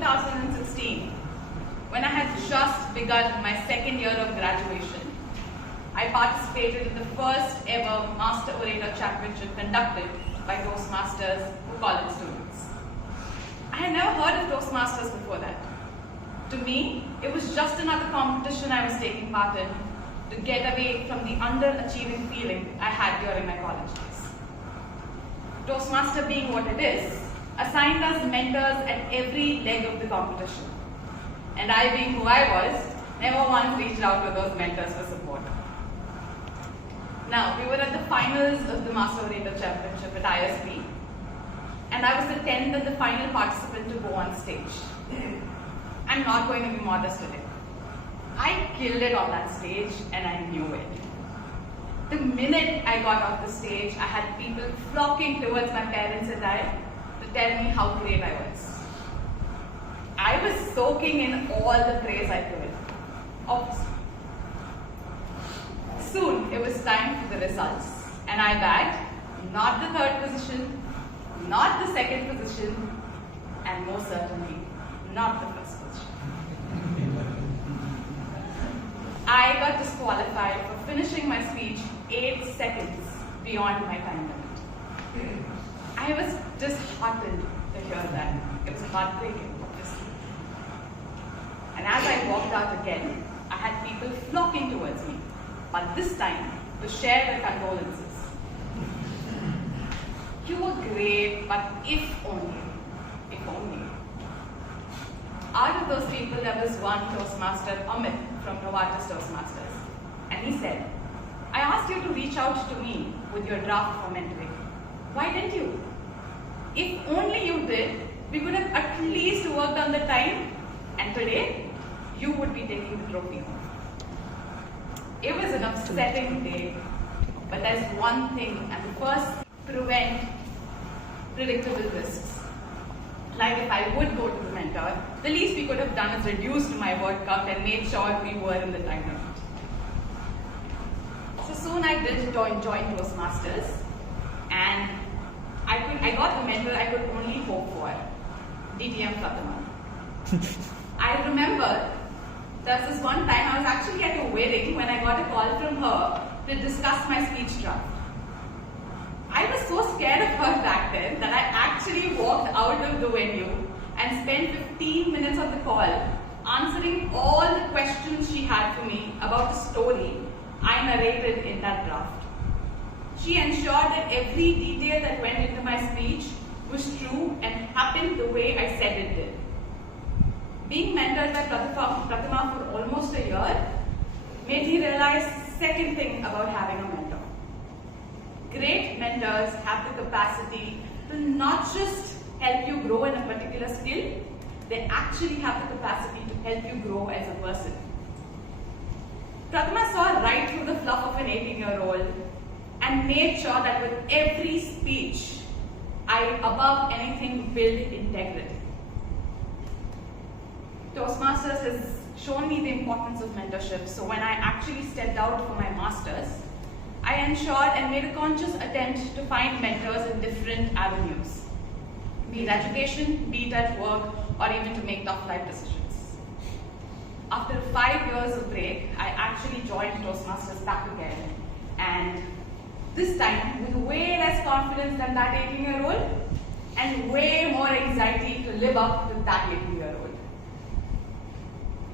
2016, when I had just begun my second year of graduation, I participated in the first ever Master Orator Championship conducted by Toastmasters for college students. I had never heard of Toastmasters before that. To me, it was just another competition I was taking part in to get away from the underachieving feeling I had during my college days. Toastmaster being what it is, assigned us mentors at every leg of the competition. And I, being who I was, never once reached out to those mentors for support. Now, we were at the finals of the Master Orator Championship at ISP, and I was the 10th and the final participant to go on stage. I'm not going to be modest today. I killed it on that stage, and I knew it. The minute I got off the stage, I had people flocking towards my parents and I to tell me how great I was. I was soaking in all the praise I could, obviously. Soon, it was time for the results, and I bagged not the third position, not the second position, and most certainly not the first position. I got disqualified for finishing my speech 8 seconds beyond my time limit. I was disheartened to hear that. It was heartbreaking, obviously. And as I walked out again, I had people flocking towards me, but this time to share their condolences. You were great, but if only, if only. Out of those people, there was one Toastmaster, Amit, from Novartis Toastmasters. And he said, I asked you to reach out to me with your draft for mentoring. Why didn't you? If only you did, we could have at least worked on the time, and today, you would be taking the trophy home. It was an upsetting day, but there's one thing, and first, prevent predictable risks. Like if I would go to the mentor, the least we could have done is reduced my word count and made sure we were in the time limit. So soon I did join Toastmasters, and I got the mentor I could only hope for, DTM Prathama. I remember there was this one time I was actually at a wedding when I got a call from her to discuss my speech draft. I was so scared of her back then that I actually walked out of the venue and spent 15 minutes of the call answering all the questions she had for me about the story I narrated in that draft. She ensured that every detail that went into my speech was true and happened the way I said it did. Being mentored by Prathama for almost a year made me realize the second thing about having a mentor. Great mentors have the capacity to not just help you grow in a particular skill, they actually have the capacity to help you grow as a person. Prathama saw right through the fluff of an 18-year-old and made sure that with every speech, I, above anything, build integrity. Toastmasters has shown me the importance of mentorship, so when I actually stepped out for my master's, I ensured and made a conscious attempt to find mentors in different avenues, be it education, be it at work, or even to make tough life decisions. After 5 years of break, I actually joined Toastmasters back again, and this time with way less confidence than that 18-year-old and way more anxiety to live up to that 18-year-old.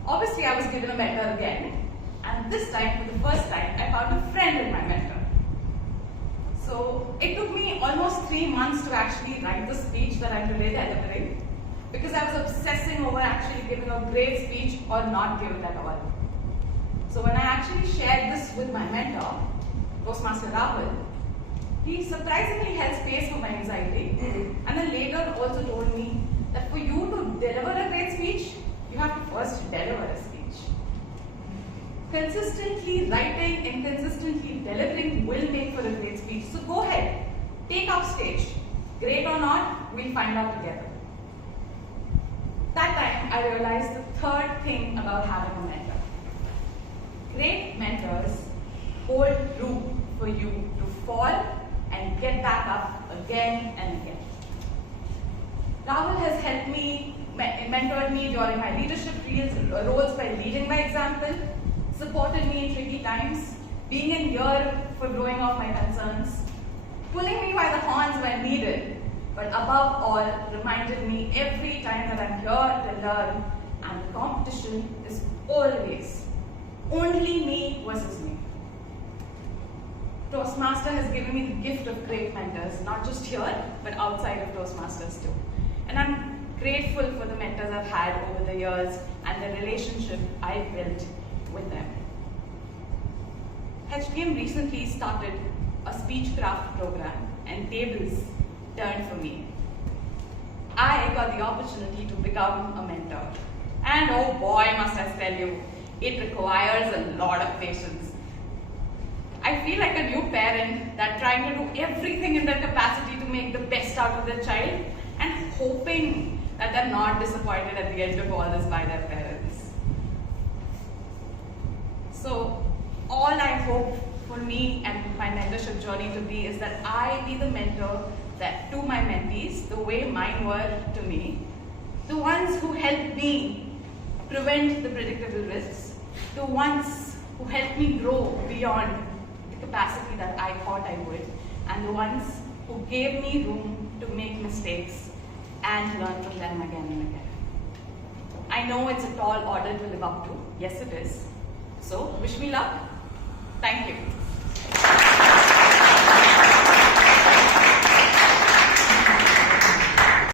Obviously, I was given a mentor again, and this time, for the first time, I found a friend in my mentor. So it took me almost 3 months to actually write the speech that I'm today delivering, because I was obsessing over actually giving a great speech or not give it at all. So when I actually shared this with my mentor, Toastmaster Rahul, he surprisingly held space for my anxiety, and then later also told me that for you to deliver a great speech, you have to first deliver a speech. Consistently writing and consistently delivering will make for a great speech. So go ahead, take up stage. Great or not, we'll find out together. That time, I realized the third thing about having a mentor. Great mentors hold room for you to fall and get back up again and again. Rahul has helped me, mentored me during my leadership roles by leading by example, supported me in tricky times, being in ear for blowing off my concerns, pulling me by the horns when needed, but above all, reminded me every time that I'm here to learn, and the competition is always only me versus me. Toastmaster has given me the gift of great mentors, not just here, but outside of Toastmasters too. And I'm grateful for the mentors I've had over the years and the relationship I built with them. HPM recently started a speechcraft program, and tables turned for me. I got the opportunity to become a mentor. And oh boy, must I tell you, it requires a lot of patience. I feel like a new parent that trying to do everything in their capacity to make the best out of their child and hoping that they're not disappointed at the end of all this by their parents. So all I hope for me and my mentorship journey to be is that I be the mentor that to my mentees, the way mine were to me, the ones who helped me prevent the predictable risks, the ones who helped me grow beyond the capacity that I thought I would, and the ones who gave me room to make mistakes and learn from them again and again. I know it's a tall order to live up to. Yes, it is. So, wish me luck. Thank you.